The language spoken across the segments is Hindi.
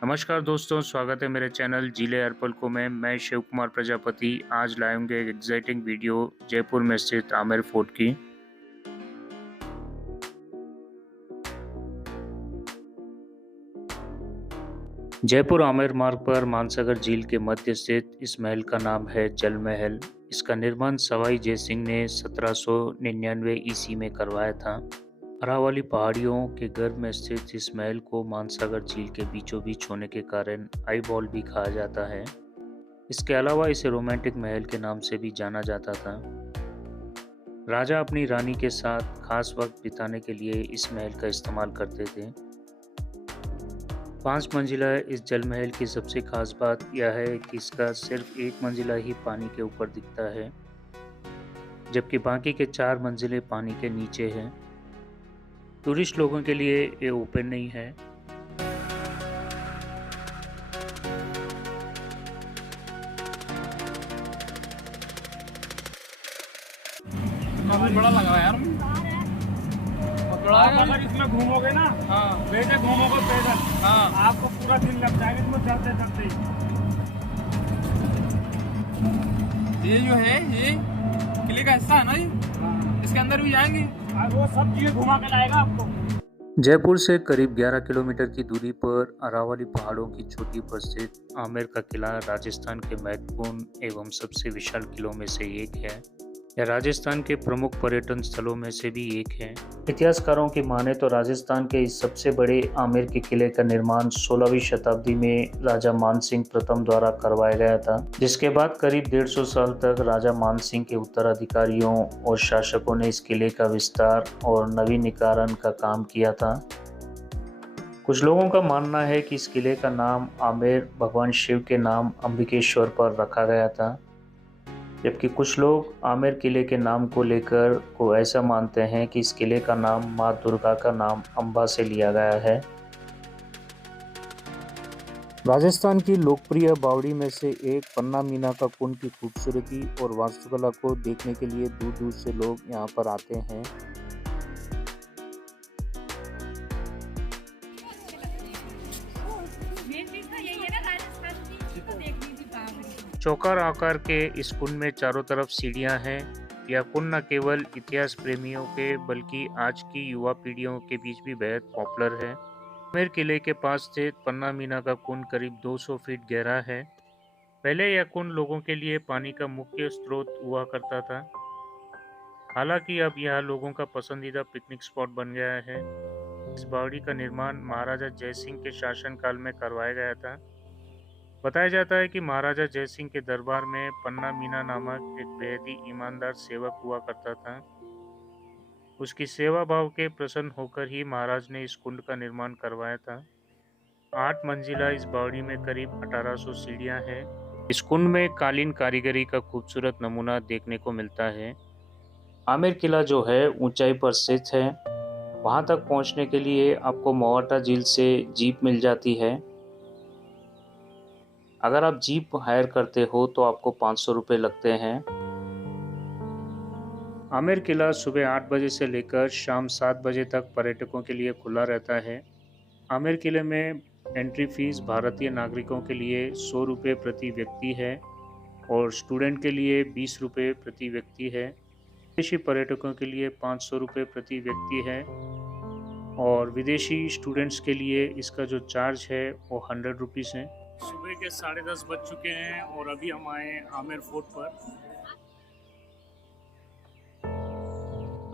नमस्कार दोस्तों, स्वागत है मेरे चैनल जिले अर्पलको में। मैं शिव कुमार प्रजापति आज लाएंगे एक एग्जाइटिंग वीडियो जयपुर में स्थित आमेर फोर्ट की। जयपुर आमेर मार्ग पर मानसागर झील के मध्य स्थित इस महल का नाम है जल महल। इसका निर्माण सवाई जय सिंह ने 1799 ईस्वी में करवाया था। अरावली पहाड़ियों के गर्भ में स्थित इस महल को मानसागर झील के बीचों बीच होने के कारण आई बॉल भी कहा जाता है। इसके अलावा इसे रोमांटिक महल के नाम से भी जाना जाता था। राजा अपनी रानी के साथ खास वक्त बिताने के लिए इस महल का इस्तेमाल करते थे। 5 मंजिला इस जल महल की सबसे खास बात यह है कि इसका सिर्फ एक मंजिला ही पानी के ऊपर दिखता है, जबकि बाकी के 4 मंजिलें पानी के नीचे हैं। टूरिस्ट लोगों के लिए ये ओपन नहीं है। काफी बड़ा लगा यार। आप अगर इसमें घूमोगे ना, हाँ वैसे घूमोगे पैदल, हाँ। आपको पूरा दिन लग जाएगा इसमें चलते चलते ही। ये जो है ये किले का हिस्सा है ना, ये इसके अंदर भी जाएंगे और वो सब चीजें घुमा के लाएगा आपको। जयपुर से करीब 11 किलोमीटर की दूरी पर अरावली पहाड़ों की चोटी पर स्थित आमेर का किला राजस्थान के महत्वपूर्ण एवं सबसे विशाल किलों में से एक है। यह राजस्थान के प्रमुख पर्यटन स्थलों में से भी एक है। इतिहासकारों की माने तो राजस्थान के इस सबसे बड़े आमेर के किले का निर्माण 16वीं शताब्दी में राजा मानसिंह प्रथम द्वारा करवाया गया था, जिसके बाद करीब 150 साल तक राजा मानसिंह के उत्तराधिकारियों और शासकों ने इस किले का विस्तार और नवीनीकरण का काम किया था। कुछ लोगों का मानना है कि इस किले का नाम आमेर भगवान शिव के नाम अंबिकेश्वर पर रखा गया था, जबकि कुछ लोग आमेर किले के नाम को लेकर को ऐसा मानते हैं कि इस किले का नाम मां दुर्गा का नाम अंबा से लिया गया है। राजस्थान की लोकप्रिय बावड़ी में से एक पन्ना मीना का कुंड की खूबसूरती और वास्तुकला को देखने के लिए दूर दूर से लोग यहाँ पर आते हैं। चौकार आकार के इस कुंड में चारों तरफ सीढ़ियां हैं। यह कुंड न केवल इतिहास प्रेमियों के बल्कि आज की युवा पीढ़ियों के बीच भी बेहद पॉपुलर है। आमेर किले के पास स्थित पन्ना मीना का कुंड करीब 200 फीट गहरा है। पहले यह कुंड लोगों के लिए पानी का मुख्य स्रोत हुआ करता था, हालांकि अब यह लोगों का पसंदीदा पिकनिक स्पॉट बन गया है। इस बावड़ी का निर्माण महाराजा जय सिंह के शासनकाल में करवाया गया था। बताया जाता है कि महाराजा जय सिंह के दरबार में पन्ना मीना नामक एक बेहद ही ईमानदार सेवक हुआ करता था। उसकी सेवा भाव के प्रसन्न होकर ही महाराज ने इस कुंड का निर्माण करवाया था। 8 मंजिला इस बावड़ी में करीब 1800 सीढ़ियां हैं। इस कुंड में कालीन कारीगरी का खूबसूरत नमूना देखने को मिलता है। आमेर किला जो है ऊंचाई पर स्थित है। वहां तक पहुंचने के लिए आपको मोवाटा झील से जीप मिल जाती है। अगर आप जीप हायर करते हो तो आपको 500 रुपये लगते हैं। आमेर किला सुबह 8 बजे से लेकर शाम 7 बजे तक पर्यटकों के लिए खुला रहता है। आमेर किले में एंट्री फीस भारतीय नागरिकों के लिए 100 रुपये प्रति व्यक्ति है और स्टूडेंट के लिए 20 रुपये प्रति व्यक्ति है। विदेशी पर्यटकों के लिए 500 रुपये प्रति व्यक्ति है और विदेशी स्टूडेंट्स के लिए इसका जो चार्ज है वो 100 रुपीज़ है। सुबह के 10:30 बज चुके हैं और अभी हम आए हैं आमेर फोर्ट पर।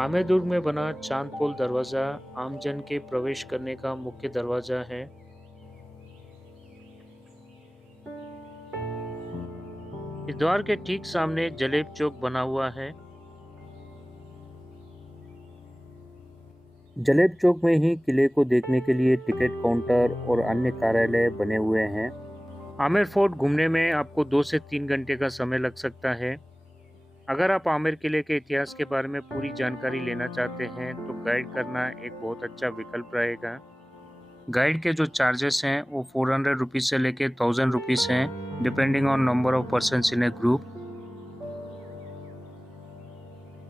आमेर दुर्ग में बना चांदपोल दरवाजा आमजन के प्रवेश करने का मुख्य दरवाजा है। इस द्वार के ठीक सामने जलेब चौक बना हुआ है। जलेब चौक में ही किले को देखने के लिए टिकट काउंटर और अन्य कार्यालय बने हुए हैं। आमेर फोर्ट घूमने में आपको 2 से 3 घंटे का समय लग सकता है। अगर आप आमेर किले के इतिहास के बारे में पूरी जानकारी लेना चाहते हैं तो गाइड करना एक बहुत अच्छा विकल्प रहेगा। गाइड के जो चार्जेस हैं वो 400 रुपीज़ से लेके 1000 रुपीज़ हैं, depending on number of persons in A group.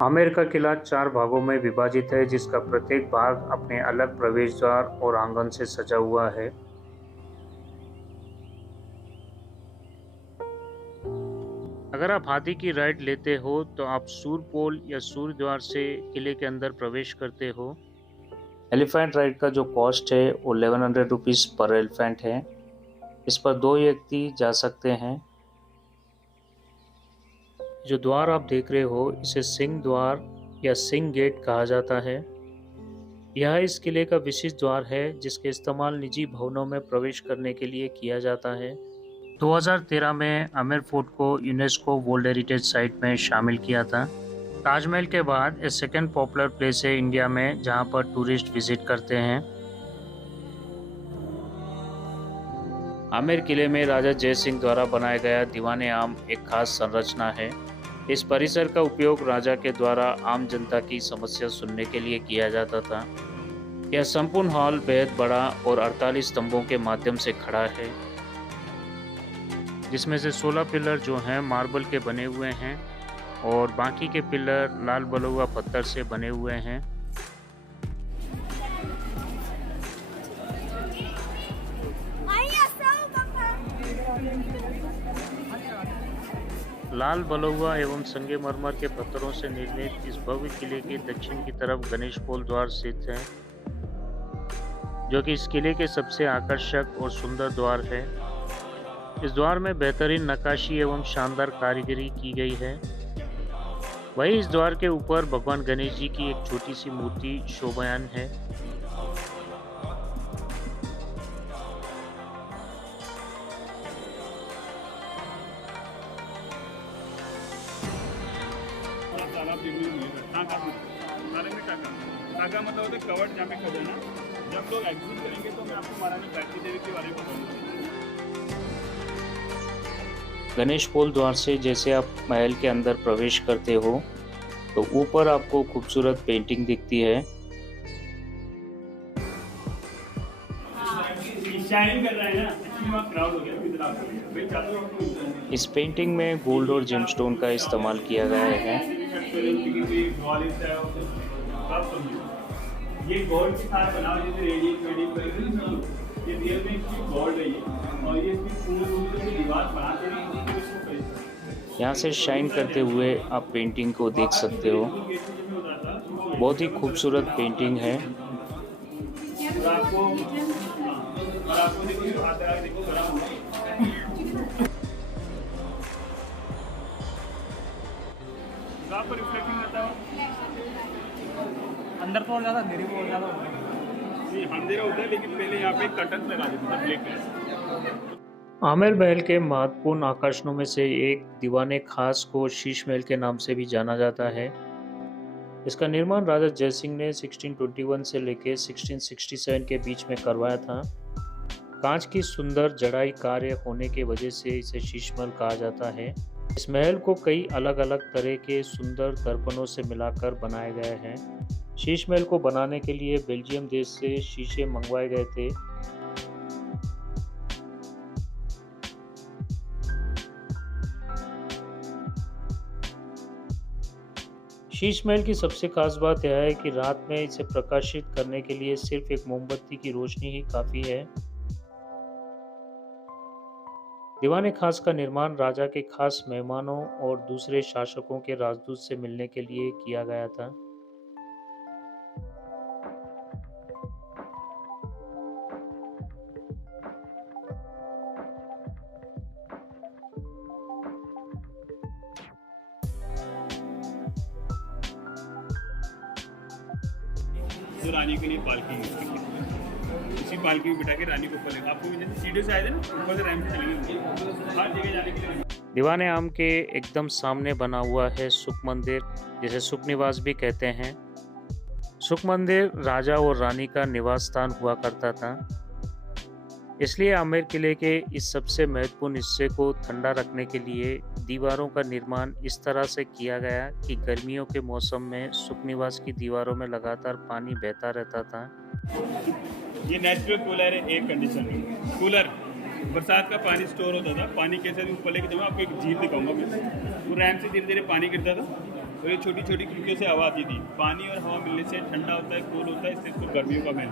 Amer का किला 4 भागों में विभाजित है, जिसका प्रत्येक भाग अपने अलग प्रवेश द्वार और आंगन से सजा हुआ है। अगर आप हाथी की राइड लेते हो तो आप सूरपोल या सूर्य द्वार से किले के अंदर प्रवेश करते हो। एलिफेंट राइड का जो कॉस्ट है वो 1100 रुपीज़ पर एलिफेंट है। इस पर 2 व्यक्ति जा सकते हैं। जो द्वार आप देख रहे हो इसे सिंह द्वार या सिंह गेट कहा जाता है। यह इस किले का विशिष्ट द्वार है जिसके इस्तेमाल निजी भवनों में प्रवेश करने के लिए किया जाता है। 2013 में आमेर फोर्ट को यूनेस्को वर्ल्ड हेरिटेज साइट में शामिल किया था। ताजमहल के बाद एक सेकेंड पॉपुलर प्लेस है इंडिया में जहां पर टूरिस्ट विजिट करते हैं। आमेर किले में राजा जय सिंह द्वारा बनाया गया दीवाने आम एक खास संरचना है। इस परिसर का उपयोग राजा के द्वारा आम जनता की समस्या सुनने के लिए किया जाता था। यह संपूर्ण हॉल बेहद बड़ा और 48 स्तंभों के माध्यम से खड़ा है, जिसमें से 16 पिलर जो हैं मार्बल के बने हुए हैं और बाकी के पिलर लाल बलुआ पत्थर से बने हुए हैं। लाल बलुआ एवं संगमरमर के पत्थरों से निर्मित इस भव्य किले के दक्षिण की तरफ गणेश पोल द्वार स्थित है, जो कि इस किले के सबसे आकर्षक और सुंदर द्वार है। इस द्वार में बेहतरीन नक्काशी एवं शानदार कारीगरी की गई है। वहीं इस द्वार के ऊपर भगवान गणेश जी की एक छोटी सी मूर्ति शोभायान है। मतलब होता है कवर्ड जहाँ पे खजाना। जब लोग एग्जिट करेंगे तो मैं आपको महारानी गायत्री देवी के बारे में बताऊंगा। गणेश पोल द्वार से जैसे आप महल के अंदर प्रवेश करते हो तो ऊपर आपको खूबसूरत पेंटिंग दिखती है। इस पेंटिंग में गोल्ड और जेमस्टोन का इस्तेमाल किया गया है। ये गोल्ड के साथ बना हुआ जैसे रेडिएट ये रियल में गोल्ड है ये, और ये पूरी दीवार बनाते हैं। यहाँ से शाइन करते हुए आप पेंटिंग को देख सकते हो। बहुत ही खूबसूरत पेंटिंग है। अंदर तो और ज्यादा अंधेरे को और ज्यादा होता है। अंधेरा होता है लेकिन पहले यहाँ पे कर्टन लगा देते हैं ब्लैक कलर। आमेर महल के महत्वपूर्ण आकर्षणों में से एक दीवाने खास को शीश महल के नाम से भी जाना जाता है। इसका निर्माण राजा जयसिंह ने 1621 से लेकर 1667 के बीच में करवाया था। कांच की सुंदर जड़ाई कार्य होने की वजह से इसे शीश महल कहा जाता है। इस महल को कई अलग अलग तरह के सुंदर दर्पणों से मिलाकर बनाया गया है। शीश महल को बनाने के लिए बेल्जियम देश से शीशे मंगवाए गए थे। शीश महल की सबसे खास बात यह है कि रात में इसे प्रकाशित करने के लिए सिर्फ एक मोमबत्ती की रोशनी ही काफी है। दीवाने खास का निर्माण राजा के खास मेहमानों और दूसरे शासकों के राजदूत से मिलने के लिए किया गया था। जो रानी के लिए पालकी यूज की है, इसी पालकी में बिठा के रानी को ऊपर लेंगे। आपको जैसे सीढ़ियों से आए थे ना, ऊपर से रैंप चलेंगे हर जगह जाने के लिए। दीवाने आम के एकदम सामने बना हुआ है सुख मंदिर, जिसे सुख निवास भी कहते हैं। सुख मंदिर राजा और रानी का निवास स्थान हुआ करता था, इसलिए आमेर किले के इस सबसे महत्वपूर्ण हिस्से को ठंडा रखने के लिए दीवारों का निर्माण इस तरह से किया गया कि गर्मियों के मौसम में सुख निवास की दीवारों में लगातार पानी बहता रहता था। ये नेचुरल कूलर है, एयर कंडीशनर कूलर। बरसात का पानी स्टोर होता था, पानी कैसे ऊपर लेके जमा। आपको एक झील दिखाऊंगा मैं, वो रैंप से धीरे धीरे पानी गिरता था और ये छोटी छोटी खिड़कियों से हवा आती थी। पानी और हवा मिलने से ठंडा होता है, कूल होता है, इससे इसको गर्मियों का महल,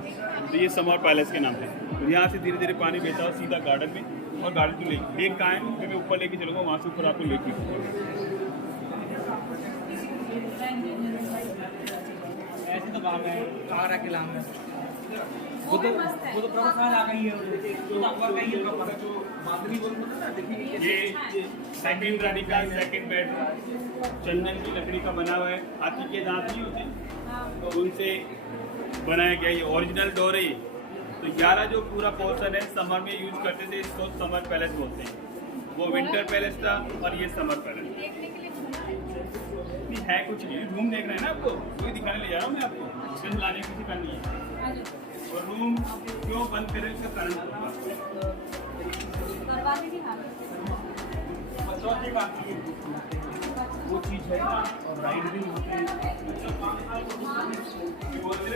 तो ये समर पैलेस के नाम से। और यहाँ से धीरे धीरे पानी बहता है सीधा गार्डन में, और गार्डन टू लेक कहाँ है फिर मैं ऊपर लेके चलूँगा, वहाँ से ऊपर आपको लेक भी ऐसे तो काम है आगरा किला में वो तो प्रभावशाली आ गई है, वो तो अकबर का ही है प्रभाव जो माधुरी बोलते हैं ना। देखिए ये सेकंड रानी का सेकंड बेडरूम चंदन की लकड़ी का बना हुआ है। हाथी के दांत नहीं होते तो उनसे बनाया गया, ये ओरिजिनल डोर है। तो 11 जो पूरा पोर्शन है समर में यूज करते थे, इसको समर पैलेस बोलते हैं। वो विंटर पैलेस था और ये समर पैलेस नहीं है। कुछ नहीं, रूम देख रहे हैं ना आपको, वही दिखाने ले जा रहा हूँ मैं आपको, इसके अंदर लाने किसी का नहीं है। और रूम क्यों बंद करें इसका कारण वो चीज़ है और राइड भी होती है।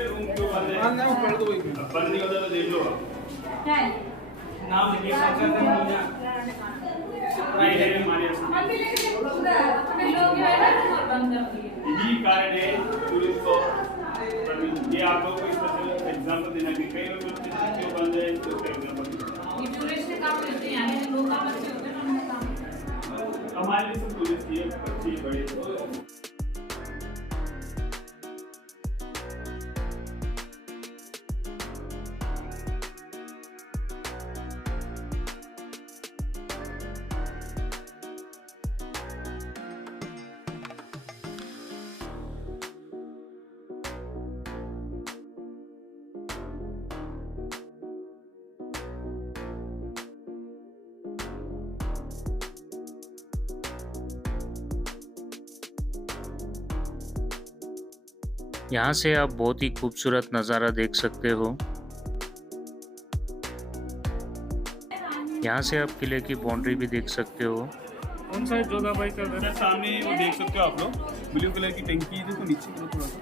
रूम क्यों बंद है, बंद नहीं होता तो देख लो नाम लिखिए यही कारण है टूरिस्ट को। ये आप लोगों को स्पेशल एग्जाम्पल देना कि कई लोग क्यों बंद है, तो हमारे लिए सब टूरिस्ट ही है, बच्चे बड़े। यहाँ से आप बहुत ही खूबसूरत नज़ारा देख सकते हो। यहाँ से आप किले की बाउंड्री भी देख सकते हो। कौन सा जोधा भाई का घर? सामने वो देख सकते हो आप लोग, ब्लू कलर की टंकी है, तो नीचे करो थोड़ा सा।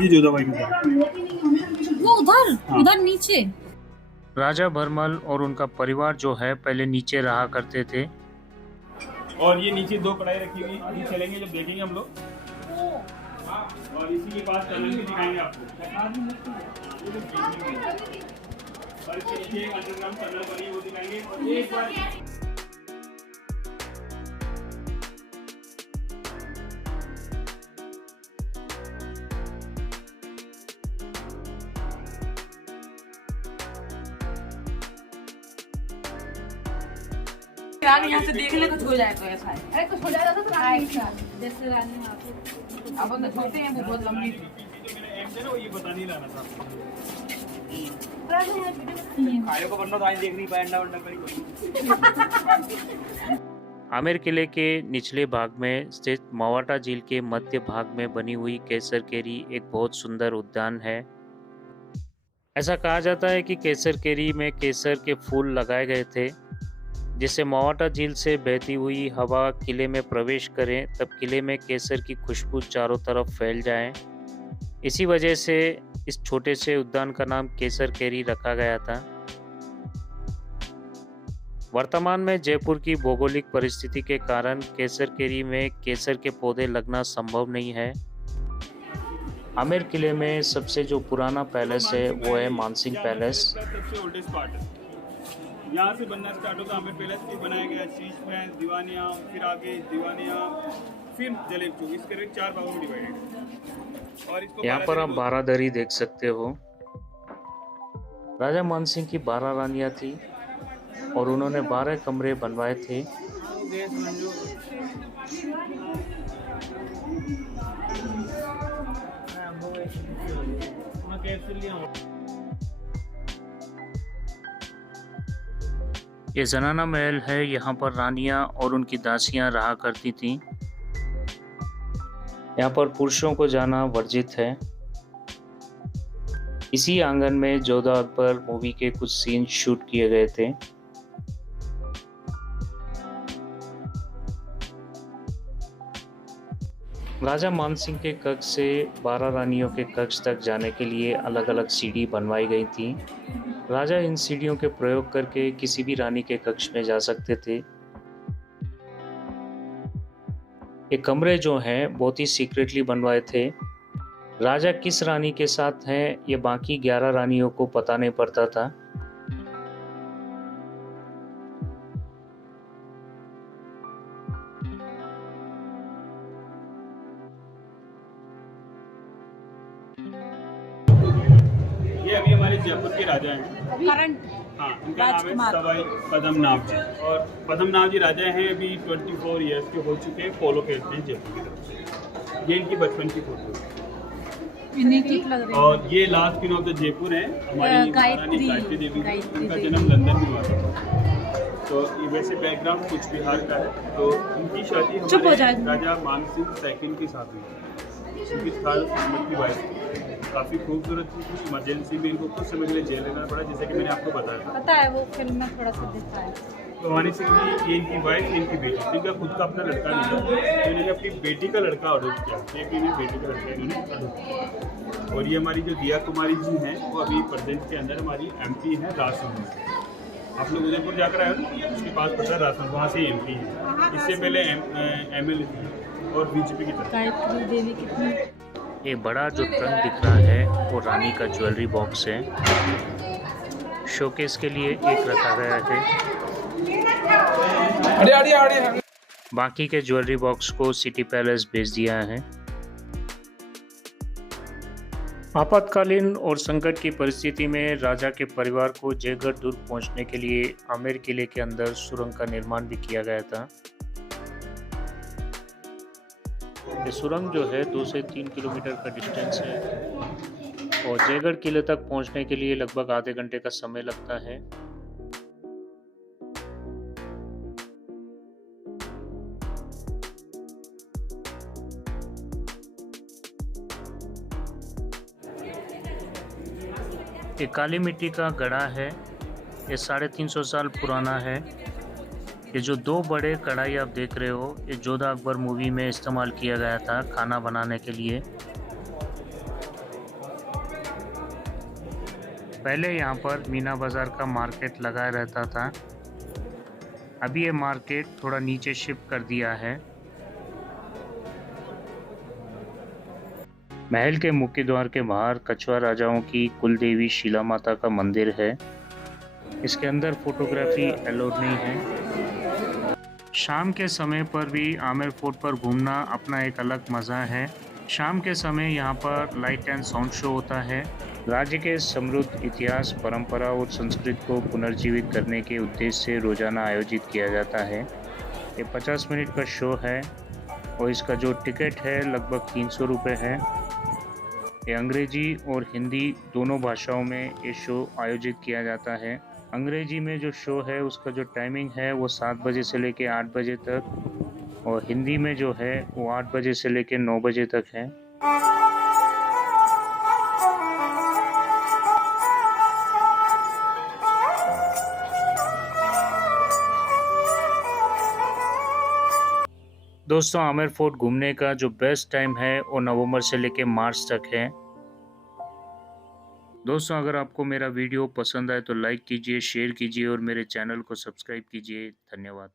ये जोधा भाई का घर, वो उधर उधर नीचे। राजा भरमल और उनका परिवार जो है पहले नीचे रहा करते थे। और ये नीचे 2 कढ़ाई रखी हुई, अभी चलेंगे जब देखेंगे हम लोग। और इसी के पास टनल भी दिखाएंगे आपको। और इसके नीचे एक अंडरग्राउंड टनल बनी है, वो दिखाएंगे। और एक बार रानी यहाँ से देख ले कुछ हो जाए तो ऐसा है। अरे कुछ हो जाएगा तो रानी जैसे रानी अपन तो छोटे हैं, वो बहुत लंबी थी। जो मेरा एम था ना, वो ये बता नहीं रहा था। खाने को बनना तो आज देख नहीं पाया, अंडा वंडा करी। आमेर किले के निचले भाग में स्थित मवाटा झील के मध्य भाग में बनी हुई केसर केरी एक बहुत सुंदर उद्यान है। ऐसा कहा जाता है कि केसर केरी में केसर के फूल लगाए गए थे, जिससे मवाटा झील से बहती हुई हवा किले में प्रवेश करे तब किले में केसर की खुशबू चारों तरफ फैल जाए। इसी वजह से इस छोटे से उद्यान का नाम केसर केरी रखा गया था। वर्तमान में जयपुर की भौगोलिक परिस्थिति के कारण केसर केरी में केसर के पौधे लगना संभव नहीं है। आमेर किले में सबसे जो पुराना पैलेस है वो है मानसिंह पैलेस। सबसे ओल्डेस्ट पार्ट है। यहाँ से बनना स्टार्ट होगा आमेर पैलेस, फिर बनाया गया शीश महल, दीवानिया, फिर आगे दीवानिया, फिर जलेब चौक। इस करके 4 भागों में डिवाइडेड है। और इसको यहाँ पर आप बारादरी देख सकते हो। राजा मानसिंह की 12 रानियाँ थी और उन्होंने 12 कमरे बनवाए थे। ये जनाना महल है, यहाँ पर रानियां और उनकी दासियां रहा करती थीं। यहाँ पर पुरुषों को जाना वर्जित है। इसी आंगन में जोधा अकबर मूवी के कुछ सीन शूट किए गए थे। राजा मानसिंह के कक्ष से 12 रानियों के कक्ष तक जाने के लिए अलग अलग सीढ़ी बनवाई गई थी। राजा इन सीढ़ियों के प्रयोग करके किसी भी रानी के कक्ष में जा सकते थे। ये कमरे जो हैं बहुत ही सीक्रेटली बनवाए थे। राजा किस रानी के साथ हैं ये बाकी 11 रानियों को पता नहीं पड़ता था। ये अभी हमारे जयपुर के राजा हैं। करंट हाँ, इनका नाम है सवाई पद्मनाभ जी। और पद्मनाभ जी राजा हैं, अभी 24 ईयर्स के हो चुके हैं, फॉलो करते हैं जयपुर की तरफ से। ये इनकी बचपन की फोटो है। और ये last queen of the Jaipur है हमारी गायत्री देवी। इनका जन्म लंदन में हुआ था। तो ये वैसे बैकग्राउंड कुछ बिहार का है। तो इनकी शादी हमारे राजा मान सिंह सेकंड के साथ हुई थी। उनकी थर्ड नंबर की वाइफ थी, काफ़ी खूबसूरत थी। कुछ इमरजेंसी में इनको कुछ समय के लिए जेल रहना पड़ा, जैसे कि मैंने आपको बताया। पता है वो फिल्म में थोड़ा सा दिखा है। तो हमारी सिंह जी, ये इनकी वाइफ, इनकी बेटी। इनका खुद का अपना लड़का नहीं था, तो इन्होंने अपनी बेटी का लड़का ऑर्डर किया। एक इन्हें बेटी का लड़का इन्होंने ऑर्डर किया। और ये हमारी जो दिया कुमारी जी हैं, वो अभी प्रेजेंट के अंदर हमारी MP हैं राजसमंद से। आप लोग उदयपुर जाकर आए हो ना, उसके पास पड़ता है राजसमंद, वहाँ से MP है। इससे पहले ML थी और BJP की तरफ। गायत्री देवी कितनी ये बड़ा जो ट्रंक दिख रहा है वो रानी का ज्वेलरी बॉक्स है। शोकेस के लिए एक रखा गया है। बाकी के ज्वेलरी बॉक्स को सिटी पैलेस भेज दिया है। आपातकालीन और संकट की परिस्थिति में राजा के परिवार को जयगढ़ दुर्ग पहुंचने के लिए आमेर किले के अंदर सुरंग का निर्माण भी किया गया था। ये सुरंग जो है 2 से 3 किलोमीटर का डिस्टेंस है और जयगढ़ किले तक पहुंचने के लिए लगभग आधे घंटे का समय लगता है। ये काली मिट्टी का गड़ा है। ये 350 साल पुराना है। ये जो 2 बड़े कढ़ाई आप देख रहे हो, ये जोधा अकबर मूवी में इस्तेमाल किया गया था खाना बनाने के लिए। पहले यहाँ पर मीना बाज़ार का मार्केट लगा रहता था। अभी ये मार्केट थोड़ा नीचे शिफ्ट कर दिया है। महल के मुख्य द्वार के बाहर कछवा राजाओं की कुलदेवी शिला माता का मंदिर है। इसके अंदर फोटोग्राफी अलाउड नहीं है। शाम के समय पर भी आमेर फोर्ट पर घूमना अपना एक अलग मज़ा है। शाम के समय यहाँ पर लाइट एंड साउंड शो होता है। राज्य के समृद्ध इतिहास, परंपरा और संस्कृति को पुनर्जीवित करने के उद्देश्य से रोजाना आयोजित किया जाता है। ये 50 मिनट का शो है और इसका जो टिकट है लगभग 300 रुपये है। ये अंग्रेजी और हिंदी दोनों भाषाओं में ये शो आयोजित किया जाता है। अंग्रेजी में जो शो है उसका जो टाइमिंग है वो 7 बजे से लेकर 8 बजे तक और हिंदी में जो है वो 8 बजे से लेकर 9 बजे तक है। दोस्तों, आमेर फोर्ट घूमने का जो बेस्ट टाइम है वो नवंबर से लेकर मार्च तक है। दोस्तों, अगर आपको मेरा वीडियो पसंद आए तो लाइक कीजिए, शेयर कीजिए और मेरे चैनल को सब्सक्राइब कीजिए। धन्यवाद।